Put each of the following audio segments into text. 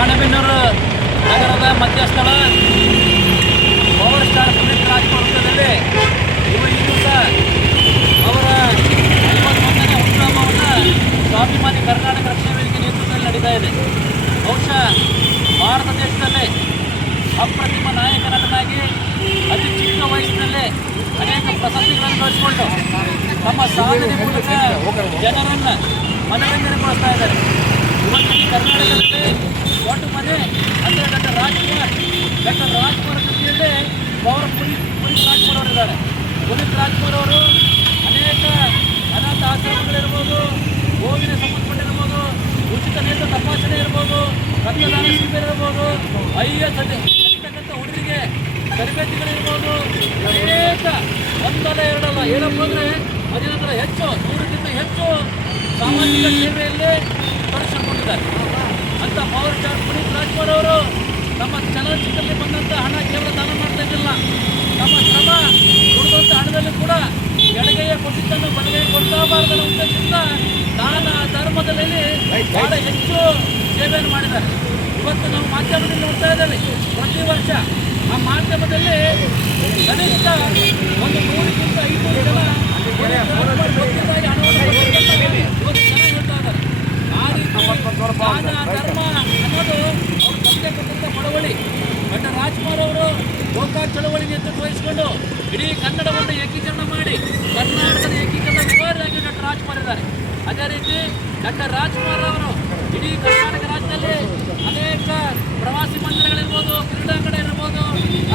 ರಾಣೆಬೆನ್ನೂರು ನಗರದ ಮಧ್ಯಸ್ಥಳ power star Puneeth Rajkumar ವೃತ್ತದಲ್ಲಿ ಈ ದಿವಸ ಅವರ 51ನೇ ಹುಟ್ಟುಹಬ್ಬವನ್ನು ಸ್ವಾಭಿಮಾನಿ ಕರ್ನಾಟಕ ರಕ್ಷಣಾ ವೇದಿಕೆ ನೇತೃತ್ವದಲ್ಲಿ ನಡೀತಾ ಇದೆ. ಬಹುಶಃ ಭಾರತ ದೇಶದಲ್ಲೇ ಅಪ್ರತಿಮ ನಾಯಕ ನಟನಾಗಿ ಅತಿ ಚಿಕ್ಕ ವಯಸ್ಸಿನಲ್ಲೇ ಅನೇಕ ಪ್ರಶಸ್ತಿಗಳನ್ನು ಗಳಿಸಿಕೊಂಡು ತಮ್ಮ ಸಾಧನೆ ಮೂಲಕ ಜನರನ್ನು ಮನರಂಜನೆಗೊಳಿಸ್ತಾ ಇದ್ದಾರೆ. ಇವತ್ತಿನ ಕರ್ನಾಟಕದಲ್ಲಿ ದೊಡ್ಡ ಮನೆ ಅಂದರೆ ಡಾಕ್ಟರ್ ರಾಜ್ಕುಮಾರ್ ಜೊತೆಯಲ್ಲೇ ಪುನೀತ್ ರಾಜ್ಕುಮಾರ್ ಅವರಿದ್ದಾರೆ. ಪುನೀತ್ ರಾಜ್ಕುಮಾರ್ ಅವರು ಅನೇಕ ಅನಾಥ ಆಶ್ರಮಗಳಿರ್ಬೋದು, ಗೋವಿನ ಸಂಬಂಧಪಟ್ಟಿರ್ಬೋದು, ಉಚಿತ ನೇತ್ರ ತಪಾಸಣೆ ಇರ್ಬೋದು, ರಕ್ತದಾನ ಶಿಬಿರ ಇರ್ಬೋದು, IAS ಕಲಿತಕ್ಕಂಥ ಹುಡುಗರಿಗೆ ತರಬೇತಿಗಳಿರ್ಬೋದು, ಅನೇಕ ಒಂದಲ್ಲ ಎರಡಲ್ಲ ಏನಪ್ಪ ಅಂದರೆ 10 ಹೆಚ್ಚು 100ಕ್ಕಿಂತ ಹೆಚ್ಚು ಸಾಮಾಜಿಕ ಸೇವೆಯಲ್ಲಿ ತೊಡಗಿಸಿಕೊಂಡಿದ್ದಾರೆ. ಅಂತ ಪವರ್ ಸ್ಟಾರ್ ಪುನೀತ್ ರಾಜ್ಕುಮಾರ್ ಅವರು ತಮ್ಮ ಚಲನಚಿತ್ರದಲ್ಲಿ ಬಂದಂಥ ಹಣ ಕೇವಲ ದಾನ ಮಾಡ್ತಾ ಇದ್ದಿಲ್ಲ, ತಮ್ಮ ಶ್ರಮ ದುಡಿದಂಥ ಹಣದಲ್ಲಿ ಕೂಡ ಎಡಗೈಯ ಕೊಟ್ಟಿದ್ದನ್ನು ಬಲಗೈ ಕೊಡ್ತಾಬಾರದನ್ನ ಉದ್ದೇಶದಿಂದ ದಾನ ಧರ್ಮದಲ್ಲಿ ಬಹಳ ಹೆಚ್ಚು ಸೇವೆಯನ್ನು ಮಾಡಿದ್ದಾರೆ. ಇವತ್ತು ನಾವು ಮಾಧ್ಯಮದಲ್ಲಿ ನೋಡ್ತಾ ಇದ್ದೇವೆ, ಪ್ರತಿ ವರ್ಷ ಆ ಮಾಧ್ಯಮದಲ್ಲಿ ಕನಿಷ್ಠ 100ಕ್ಕಿಂತ 500 ಜನ ಗೊತ್ತಿದ್ದಾಗಿ ಹಣವನ್ನು ಇವತ್ತು ಜನ ಹೇಳ್ತಾ ಇದ್ದಾರೆ. ಆ ರೀತಿ ದಾನ ಧರ್ಮ ಅನ್ನೋದು ಅವರು ತಂದೆ ಕೊಟ್ಟಂಥ ಬಡವಳಿ. ಡಾಕ್ಟರ್ ರಾಜ್ಕುಮಾರ್ ಅವರು ಗೋಕಾಕ್ ಚಳವಳಿ ನೇತೃತ್ವ ವಹಿಸಿಕೊಂಡು ಇಡೀ ಕನ್ನಡವನ್ನು ಏಕೀಕರಣ ಮಾಡಿ ಕರ್ನಾಟಕದ ಏಕೀಕರಣ ವಿವರವಾಗಿ ಡಾಕ್ಟರ್ ರಾಜ್ಕುಮಾರ್ ಇದ್ದಾರೆ. ಅದೇ ರೀತಿ ಡಾಕ್ಟರ್ ರಾಜ್ಕುಮಾರ್ ಅವರು ಇಡೀ ಕರ್ನಾಟಕ ರಾಜ್ಯದಲ್ಲಿ ಅನೇಕ ಪ್ರವಾಸಿ ಮಂದಿರಗಳಿರ್ಬೋದು, ಕ್ರೀಡಾಂಗಣ ಇರ್ಬೋದು,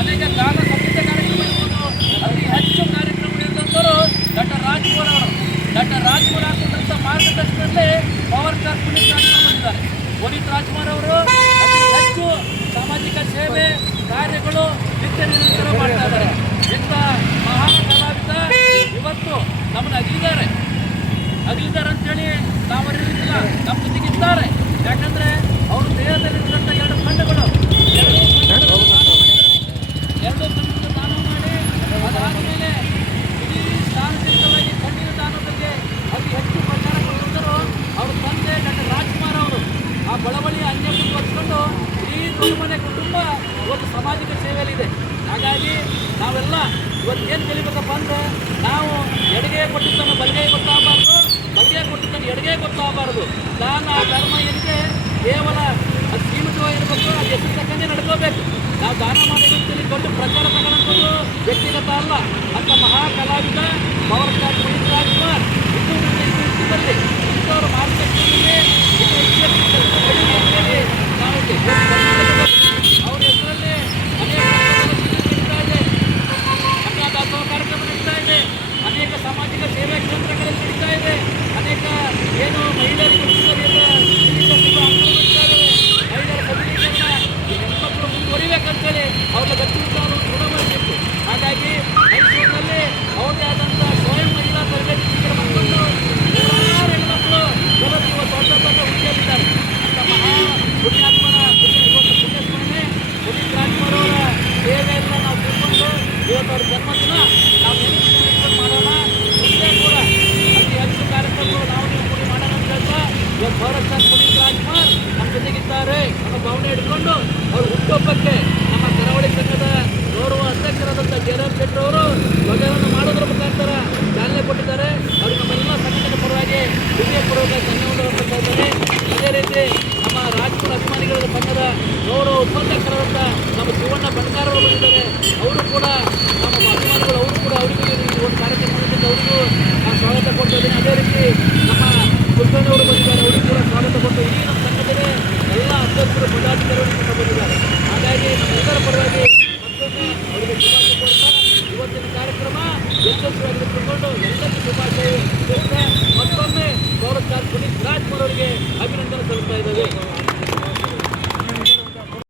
ಅನೇಕ ಗಾನ ಸಂಗೀತ ಕಾರ್ಯಕ್ರಮಗಳಿರ್ಬೋದು, ಅತಿ ಹೆಚ್ಚು ಕಾರ್ಯಕ್ರಮಗಳಿರುವಂಥವರು ಡಾಕ್ಟರ್ ರಾಜ್ಕುಮಾರ್ ಅವರು. ಡಾಕ್ಟರ್ ರಾಜ್ಕುಮಾರ್ ಹಾಕಿದಂಥ ಮಾರ್ಗದರ್ಶನದಲ್ಲಿ ಪವರ್ ಸ್ಟಾರ್ ಪುನೀತ್ ರಾಜ್ಕುಮಾರ್ ಬಂದಿದ್ದಾರೆ. ಪುನೀತ್ ರಾಜ್ಕುಮಾರ್ ಅವರು ಅತಿ ಹೆಚ್ಚು ಸಾಮಾಜಿಕ ಸೇವೆ ಕಾರ್ಯಗಳು ನಿತ್ಯ ನಿರಂತರ ಮಾಡ್ತಾ ಇದ್ದಾರೆ. ಇಂಥ ಮಹಾನ್ ಕಲಾವಿದ ಇವತ್ತು ನಮ್ಮನ್ನು ಅಗಲಿದ್ದಾರೆ ಅಂತೇಳಿ ನಾವು ಅರಿವಿಲ್ಲ, ನಮ್ಮ ಜೊತೆಗಿದ್ದಾರೆ. ಯಾಕಂದರೆ ಅವರು ದೇಹದಲ್ಲಿರ್ತಕ್ಕಂಥ 2 ಕಣ್ಣುಗಳು ಎರಡು ಕಣ್ಣನ್ನು ದಾನ ಮಾಡಿ ಅದಾದಮೇಲೆ ಇಡೀ ಸಾರ್ವಜನಿಕವಾಗಿ ಕಣ್ಣಿನ ದಾನದಲ್ಲಿ ಅತಿ ಹೆಚ್ಚು ಪ್ರಚಾರ ಕೊಟ್ಟಿದ್ದರು ಅವ್ರ ತಂದೆ ಡಾಕ್ಟರ್ ರಾಜ್ಕುಮಾರ್ ಅವರು. ಆ ಬಳವಳಿಯ ಅನ್ಯ ಮುಂದುವರಿಸಿಕೊಂಡು ಇಡೀ ದೊಡ್ಡಮನೆ ಕುಟುಂಬ ಇವತ್ತು ಸಾಮಾಜಿಕ ಸೇವೆಯಲ್ಲಿದೆ. ಹಾಗಾಗಿ ನಾವೆಲ್ಲ ಇವತ್ತು ಏನು ಕಲಿಬೇಕಪ್ಪ ಅಂದರೆ ನಾವು ಎಡಗೈ ಕೊಟ್ಟಿದ್ದನ್ನು ಬಲಗೈ ಗೊತ್ತಾಗಬಾರ್ದು, ಬಲಗೈ ಕೊಟ್ಟಿದ್ದನ್ನು ಎಡಗೈ ಗೊತ್ತಾಗಬಾರ್ದು. ದಾನ ಧರ್ಮ ಏನಿದೆ ಕೇವಲ ಅದು ಸೀಮಿತವಾಗಿರಬೇಕು, ಅದು ಹೆಸರು ತಕ್ಕಂತೆ ನಡ್ಕೋಬೇಕು. ನಾವು ದಾನ ಮಾಡೋದಂತೇಳಿ ದೊಡ್ಡ ಪ್ರಚಾರ ತಗೊಳ್ಳೋದು ವ್ಯಕ್ತಿಗತ ಅಲ್ಲ. ಅಂತ ಮಹಾ ಕಲಾವಿದ ಪವರ್ ಸ್ಟಾರ್ ಪುನೀತ್ ರಾಜ್ಕುಮಾರ್ ಇದ್ದರಲ್ಲಿ ಇಂಥವ್ರ ಮಾರ್ಗದರ್ಶನದಲ್ಲಿ ಅವ್ರ ಹೆಸರಲ್ಲಿ ಅನೇಕ ಕಾರ್ಯಕ್ರಮ ನಡೀತಾ ಇದೆ, ಅನೇಕ ಸಾಮಾಜಿಕ ಸೇವಾ ಕೇಂದ್ರಗಳಲ್ಲಿ ನಡೀತಾ ಇದೆ, ಅನೇಕ ಏನು ಮಹಿಳೆಯರಿಗೆ ಮಹಿಳೆಯರ ಸಬಲೀಕರಣ ಹೆಣ್ಮಕ್ಳು ಮುಂದುವರಿಬೇಕಂತೇಳಿ ಅವ್ರನ್ನ ಗಟ್ಟಿಮುಟ್ಟಾಗಿ ದೃಢ ಮಾಡಬೇಕು. ಹಾಗಾಗಿ ಮೈಸೂರಿನಲ್ಲಿ ಅವ್ರದೇ ಆದಂಥ ಸ್ವಯಂ ಮಹಿಳಾ ತರಬೇತಿ ಶಿಬಿರ ಮಾಡಿಕೊಂಡು ನೂರಾರು ಹೆಣ್ಮಕ್ಳು ಇವತ್ತು ದೊಡ್ಡ ದೊಡ್ಡ ಹುದ್ದೆಯಲ್ಲಿದ್ದಾರೆ. ಅಂತ ಮಹಾ ಪುಣ್ಯಾತ್ಮನ ಪುಣ್ಯಸ್ಮರಣೆ ಪುನೀತ್ ರಾಜ್ಕುಮಾರ್ ಅವರ ಸೇವೆಯನ್ನು ನಾವು ತಿಳ್ಕೊಂಡು ಇವತ್ತು ಅವ್ರ ಜನ್ಮದಿನ ನಾವು ನೆನಪು ಮಾಡೋಣ. ಮುಂದೆ ಕೂಡ ಅತಿ ಹೆಚ್ಚು ಕಾರ್ಯಕ್ರಮಗಳು ನಾವು ನೀವು ಕೂಡ ಮಾಡೋಣ ಅಂತ ಹೇಳ್ತಾ ಇವತ್ತು ಪವರ್ ಸ್ಟಾರ್ ಪುನೀತ್ ರಾಜ್ಕುಮಾರ್ ನಮ್ಮ ಜೊತೆಗಿದ್ದಾರೆ. ನಮ್ಮ ಭಾವನೆ ಹಿಡ್ಕೊಂಡು ಅವ್ರ ಹುಟ್ಟುಹಬ್ಬಕ್ಕೆ ನಮ್ಮ ಕರಾವಳಿ ಸಂಘದ ಗೌರವ ಅಧ್ಯಕ್ಷರಾದಂಥ ಜಯರಾಮ್ ಶೆಟ್ಟರ್ ಅವರು ಧ್ವಜವನ್ನು ಮಾಡೋದ್ರ ಮುಖಾಂತರ ಚಾಲನೆ ಕೊಟ್ಟಿದ್ದಾರೆ. ಅವರು ನಮ್ಮೆಲ್ಲ ಸಂಘಟನೆ ಪರವಾಗಿ ಹೃದಯಪೂರ್ವಕ ಧನ್ಯವಾದಗಳು ಕೊಡ್ತಾ ಇದ್ದಾರೆ. ಅದೇ ರೀತಿ ನಮ್ಮ ರಾಜ್ಕುಮಾರ್ ಅಭಿಮಾನಿಗಳ ಸಂಘದ ಗೌರವ ಉಪಾಧ್ಯಕ್ಷರಾದಂಥ ನಮ್ಮ ಶಿವಣ್ಣ ಬಣಕಾರರು ಬಂದಿದ್ದಾರೆ. ಅವರು ಕೂಡ ನಮ್ಮ ಅಭಿಮಾನಿಗಳು, ಅವರು ಕೂಡ ಅವರಿಗೂ ಒಂದು ಕಾರ್ಯಕ್ರಮ ಮಾಡಿದ್ದು ಅವರಿಗೂ ನಾನು ಸ್ವಾಗತ ಕೊಡ್ತಿದ್ದೀನಿ. ಅದೇ ರೀತಿ ನಮ್ಮ ಕುಲಕರ್ಣಿಯವರು ಬಂದಿದ್ದಾರೆ, ಅವರಿಗೂ ಕೂಡ ಸ್ವಾಗತ ಕೊಟ್ಟು ಇಡೀ ನಮ್ಮ ಸಂಘಟನೆ ಎಲ್ಲ ಅಧ್ಯಕ್ಷರು ಪದಾಧಿಕಾರಿಗಳು ಕೂಡ ಬಂದಿದ್ದಾರೆ. ಹಾಗಾಗಿ ನಮ್ಮೆಲ್ಲರ ಪರವಾಗಿ ಮತ್ತೊಮ್ಮೆ ಅವರಿಗೆ ಶುಭಾಶಯ ಕೊಡ್ತಾ ಇವತ್ತಿನ ಕಾರ್ಯಕ್ರಮ ಯಶಸ್ವಿಯಾಗಿ ತಿಳ್ಕೊಂಡು ಎಲ್ಲ